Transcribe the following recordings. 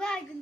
คือบ้านคุ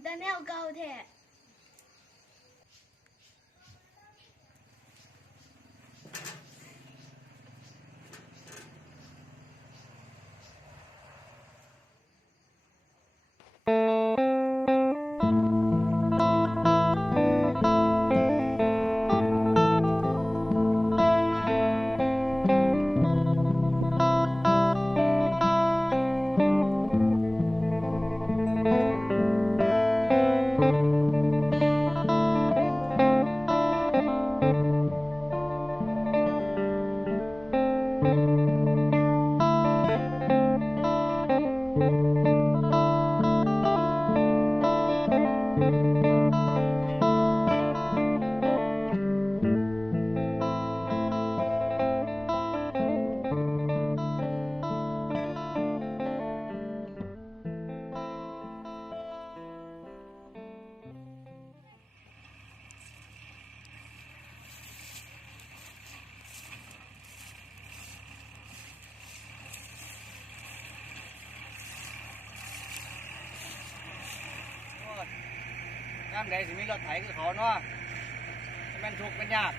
น้ำใดสิมีรถไถคือเขาเนาะแม่นทุกข์เป็นยาก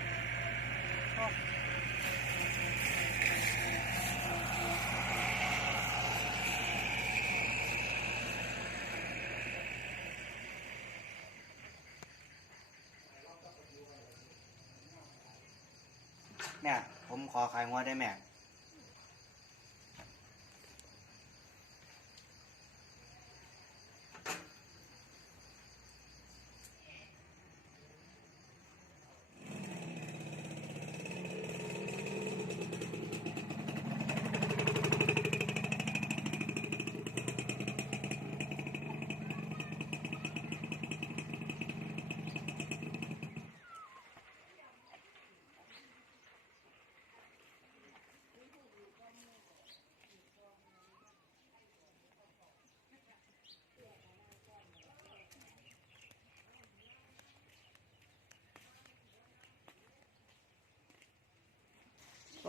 แม่ผมขอขายงวได้แม่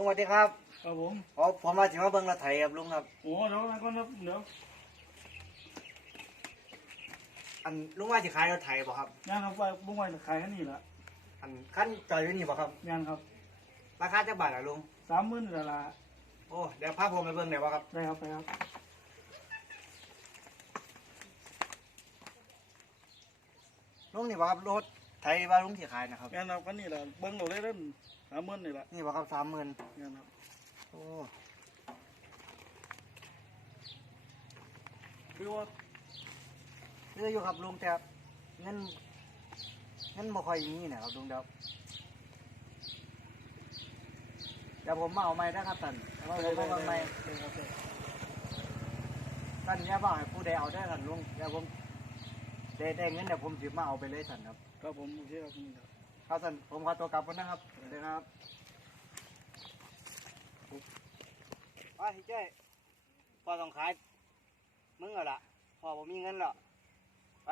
ลุงสวัสดีครับครับผมอ๋อผมมาถึงมาเบิ่งรถไถครับลุงครับโอ้เดี๋ยวนะก่อนครับเดี๋ยวอันลุงว่าจะขายรถไถบ่ครับงานเอาไปบุ้งไว้ขายแค่นี้แหละอันขั้นจอดอยู่นี่บ่ครับงานครับราคาจักบาทล่ะลุงสามหมื่นละละโอ้เดี๋ยวพาผมไปเบิ่งได้บ่ครับได้ครับไปครับลุงนี่บ่ครับรถไถว่าลุงสิขายนะครับงานเอากันนี่แหละเบิ้งเราได้เล่น สามหมื่นนี่แหละนี่บ่ครับสามหมื่นงานครับโอ้คือว่าเลืออยู่ครับลุงแต่เงินเงินบ่ค่อยมีนะครับลุงเดี๋ยวเดี๋ยวผมมาเอาไม้นะครับท่านเอาผมมาเอาไม้ได้ครับได้ท่านอย่าบอกให้ผู้ใดเอาได้อท่านลุงเดี๋ยวผมได้ได้เงินเดี๋ยวผมสิมาเอาไปเลยท่านครับครับผมโอเคครับนี่ ครับสันผมขอตัวกลับก่อนนะครับสวัสดีครับไปเจ้พอต้องขายมึงเหรอล่ะพอผมมีเงินแล้วไป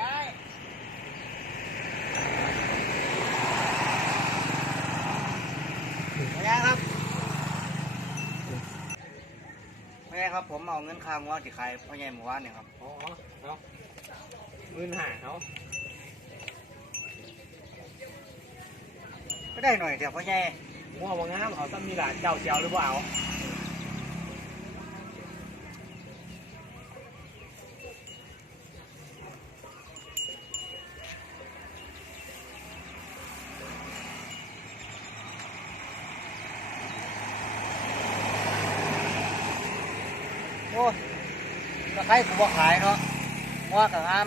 ยายยายครับยาย ครับ ผมเอาเงินค่างวดที่ขายพ่อใหญ่หมู่บ้านเนี่ยครับอ๋อเนาะเงินหาเขาก็ได้หน่อยเดี๋ยวพ่อใหญ่ง่วงว่างามเขาต้องมีหลานเจ้าเจียวหรือเปล่า โอ้ก็ใครผมบอกขายเนาะว่ากับอาม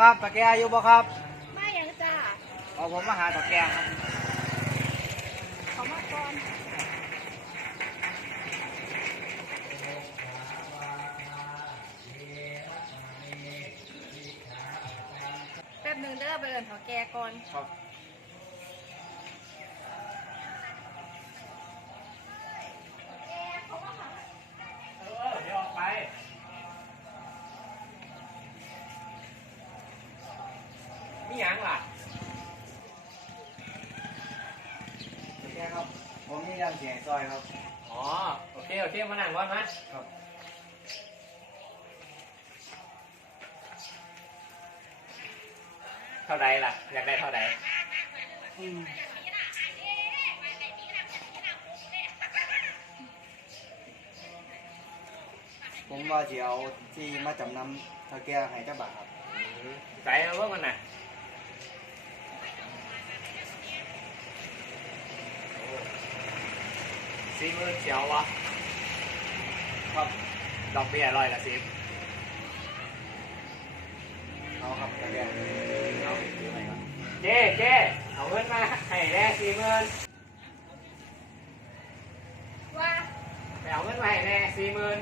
ครับตะแกอยู่บ่ครับมาอย่างจ้าเอาผมมาหาตะแกครับเขามาก่อนแป๊บหนึงเด้อไปเอินเขาแกก่อนครับ เออเดี๋ยวออกไปมีหยังล่ะ ตะแกครับ ผมมีเรื่องเสียงซอยครับ อ๋อ โอเค โอเค มานั่งก่อนนะครับ เท่าใดล่ะ อยากได้เท่าใดผมว่าจะเอาที่มาจำนำตะแกให้เจ้าบ่าวครับอืมใจเอาเพิ่มกันน่ะสี่หมื่นเสียววะครับดอกเบี้ยร้อยละสิบเอาครับตะแก เอาเจ๊เจ๊เอาเงินมาให้แน่สี่หมื่นว่าไปเอาเงินมาให้แน่สี่หมื่น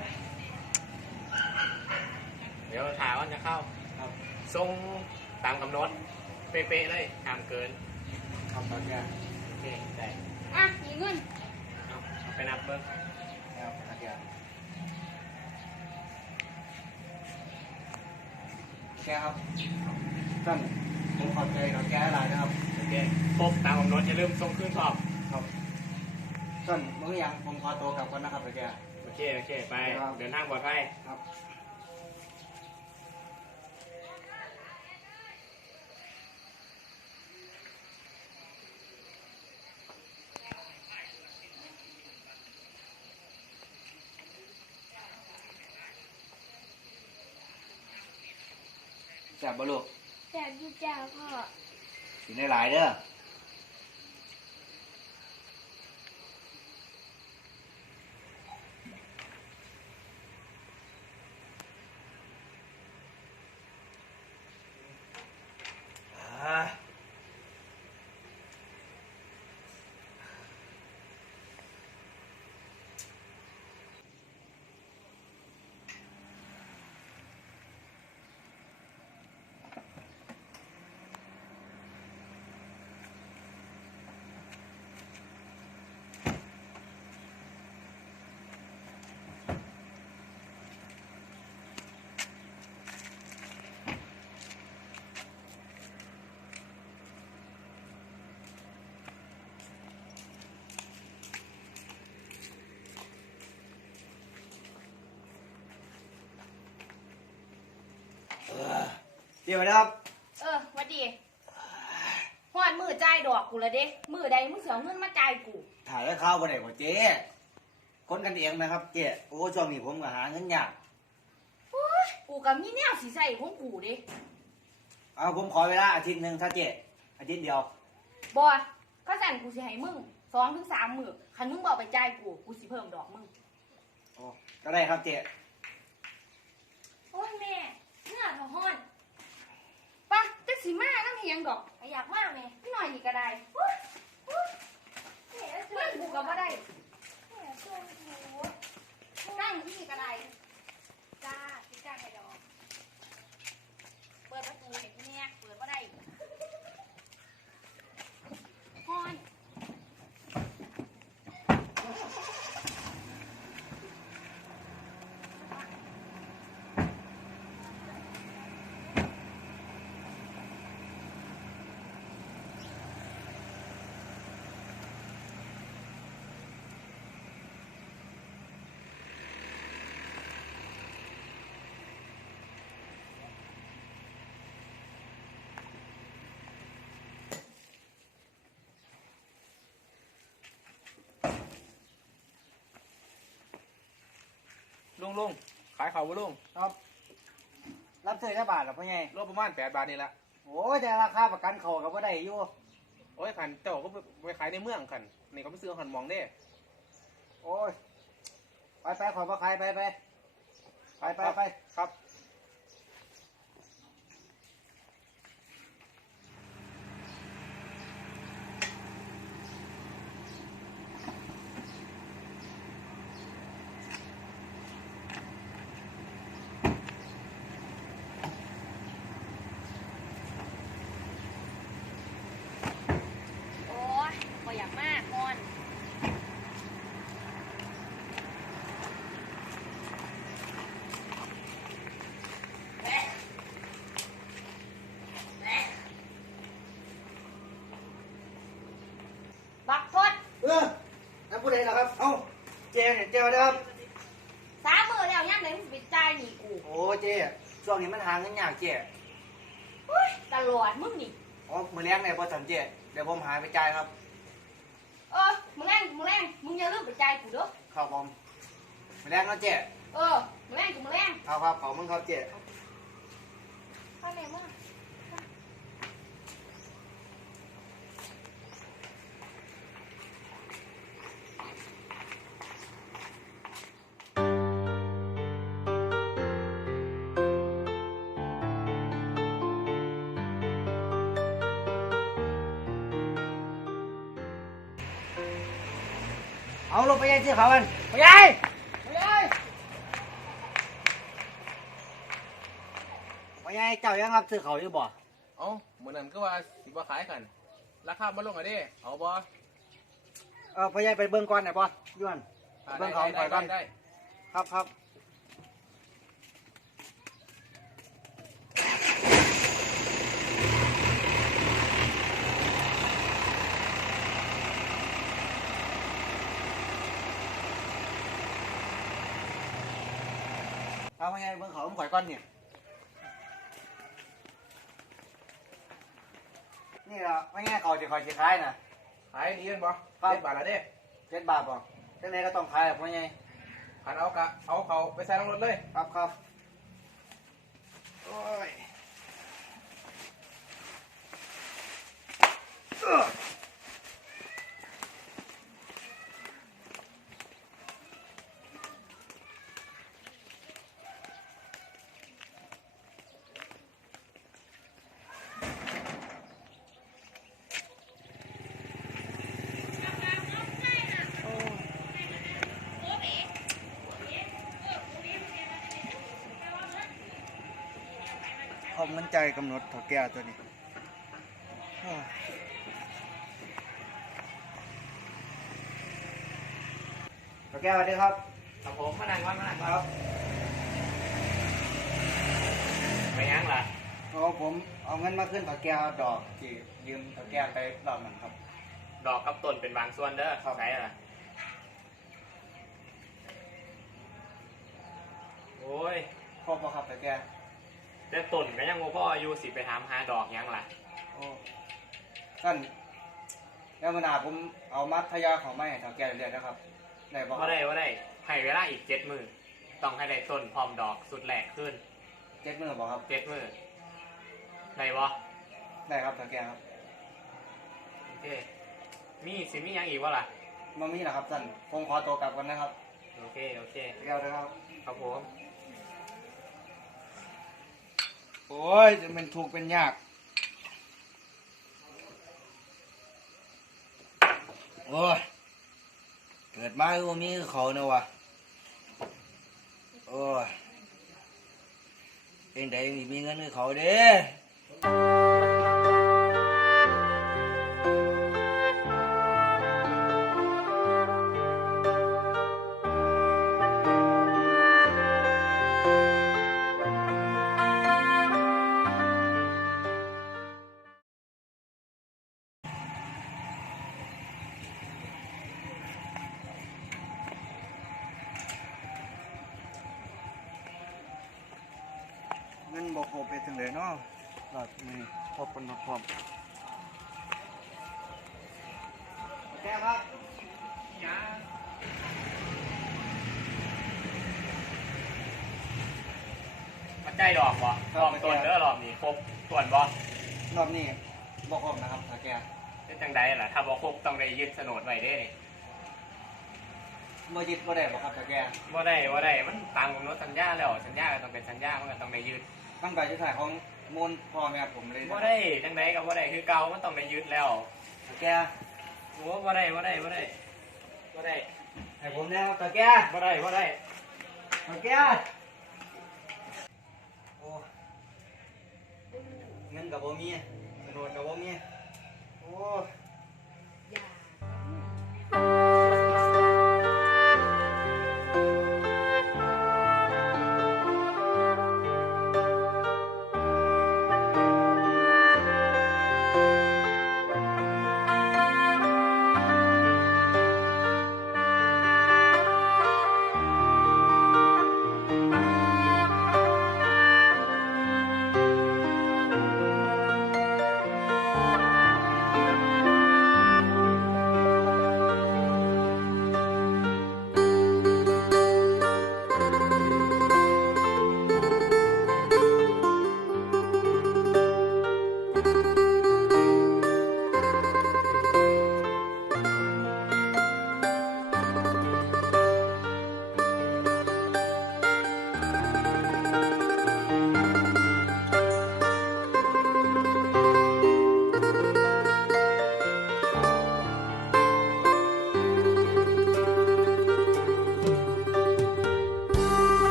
เดี๋ยวถามว่าจะเข้าครับส่งตามกำหนดเป๊ะๆเลยห้ามเกินครับตะแกโอเคได้อะมีเงินเอาเอาไปนับเบิ้งครับตะแกแกครับท่าน ผมขอบใจกับแกหลายนะครับโอเคครบตามกำหนดอย่าลืมส่งคืนพร้อมครับท่านเมื่อยังผมขอตัวกลับก่อนนะครับตะแกโอเค โอเค ไป ครับ เดินทางปลอดภัย ครับ จับบลูก แต่พี่จ้าพ่อกินได้หลายเด้อ อ่า เดี๋ยวนะครับ เออหวัดดีหอดมือจ่ายดอกกูละเด้มือใดมึงเสียเงินมาจ่ายกู ถ่ายแล้วข้าวบ่ได้บ่เจ๊คนกันเองนะครับเจ๊โอ้ช่วงนี้ผมก็หาเงินยากกูกับมีแนวสีใส่ของกูเด้เอาผมขอเวลาอาทิตย์หนึ่งถ้าเจ๊อาทิตย์เดียวบอก็สั่นกูสิให้มึงสองถึงสามมือคันมึงบอกไปจ่ายกูกูสิเพิ่มดอกมึงโอ้ก็ได้ครับเจ๊โอ้ยแม่เนื้อทอห้อนปะจัก สีมาน้ำเฮียงดอกอยากมาแม่พี่หน่อยนี่ก็ได้อุ๊ยอุ๊ยเงินกูก็บ่ได้นั่งที่ก็ได้จ้าพี่จ้าให้ดอก เปิดประตูเห็นแม่เปิดก็ได้ฮอน ลุงลุงขายเขาวบ่ลุงครับ รับซื้อแค่บาทเหรอพ่อใหญ่รวมประมาณแปดบาทนี่ละโอ้ยแต่ราคาประกันเขาก็บ่ได้อยู่โอ้ยขันเจ้าก็ไปขายในเมืองขันนี่เขาไปซื้อหันหมองเด้โอ้ยไปไปขอมาขายไปไปไปไปไป ครับ ผู้ใดล่ะครับ เอ้า เจ๊เนี่ยเจ๊มาเด้อครับ สามมือแล้วยังไหนมึงไปจ่ายหนีกูโอ้เจ๊ช่วงนี้มันหาเงินยากเจ๊อุ๊ยตลอดมึงนี่ อ๋อมือแรงเนี่ยพอสันเจ๊เดี๋ยวผมหาไปจ่ายครับ เออ มึงแรงมึงแรงมึงอย่าลืมไปจ่ายกูเด้อครับผมมือแรงเนาะเจ๊เออ มึงแรงกูมึงแรงครับครับขอบคุณครับเจ๊ ไปไหนมึง เอาลงไปยังที่เขากันไปยัยไปยัยไปยัยเจ้ายังรับซื้อเขาอยู่บ่เอ้าเหมือนนั้นก็ว่าสิบ่ขายกัน ราคาบ่ลงอะเด้เอาบ่เออไปยัยไปเบิ่งก่อนหน่อยบ่ย้วนอ่าเบิ่ได้งเขาได้ก่อนได้ได้ ครับครับ เอาไปยัยเบิ่งเขาผมข่อยก่อนเนี่ยนี่ละไม่ง่ายเขาจะคอยสิขายน่ะขายดีกันบ่ครับ เจ็ดบาทละเด้เจ็ดบาทบ่จังไดก็ต้องขายแหละพ่อใหญ่ขันเอากะเอาเขาไปใส่ลงรถเลย ครับครับโอ้ย มมั่นใจกำหนดถอแก้วตัวนี้โอ้ยถอแก้วสวัสดีครับครับผมมานั่งก่อนมานั่งคก่อนรับไปยังล่ะเอาผมเอาเงินมาขึ้นถอแก้วดอกที่ยืมถอแก้วไปรอบหนึ่งครับ ดอกกับต้นเป็นบางส่วนเด้อครับ ใช่ล่ะโอ้ย ครบป่ะครับถอแก้ว แต่ต้นก็ยังบ่พออยู่สิไปถามหาดอกยังล่ะโอ้ท่านแล้วมันอาผมเอามัดทยาของไม่ให้ถอแก้วเรียนนะครับได้ป่ะคบ่รับได้บ่ได้ให้เวลาอีกเจ็ดมือต้องให้ได้ต้นพร้อมดอกสุดแรกขึ้นเจ็ดมือบอกครับเจ็ดมือได้บ่ได้ครับถอแก้วครับโอเคมีสิมีหยังอีกวะล่ะมามีนะครับท่านผมขอตัวกลับกันนะครับโอเคโอเคถอแก้วนะครับ ครับผม โอ้ยจะเป็นถูกข์เป็นยาก โอ้ย เกิดมาคือบ่มีคือเขาเนอะวะ โอ้ยเองใดมีมีเงินให้เขาเด้ เงินบอกโคไปถึงเลยเนาะหลัดนี่พบกันพร้อมแก้ครับมันได้ดอกบ่พร้อมต้นเด้อรอบนี้ครบส่วนบ่รอบนี้บอกครบนะครับถ้าแกเป็นจังใดล่ะถ้าบ่ครบต้องได้ยึดโฉนดไว้เด้นี่เมื่อยึดก็ได้บอกครับถ้าแกบ่ได้บ่ได้มันตามกำหนดสัญญาแล้วสัญญาก็ต้องเป็นสัญญามันก็ต้องได้ยึด ตั้งแต่จะถ่ายของมูลพ่อแม่ผมเลยบ่ได้จังใดก็บ่ได้คือเก่ามันต้องได้ยึดแล้วถ้าแกโอ้บ่ได้บ่ได้บ่ได้บ่ได้ให้ผมนะครับถ้าแกบ่ได้บ่ได้ถ้าแกโอ้เงินกับบ่มีกระโดดกับบ่มีโอ้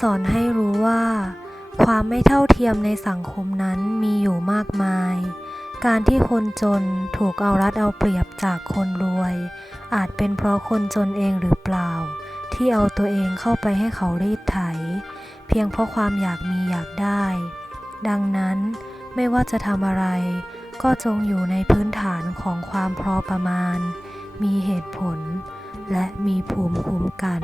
สอนให้รู้ว่า ความไม่เท่าเทียมในสังคมนั้นมีอยู่มากมาย การที่คนจนถูกเอารัดเอาเปรียบจากคนรวย อาจเป็นเพราะคนจนเองหรือเปล่า ที่เอาตัวเองเข้าไปให้เขารีดไถ เพียงเพราะความอยากมีอยากได้ ดังนั้นไม่ว่าจะทำอะไร ก็จงอยู่ในพื้นฐานของความพอประมาณ มีเหตุผล และมีภูมิคุ้มกัน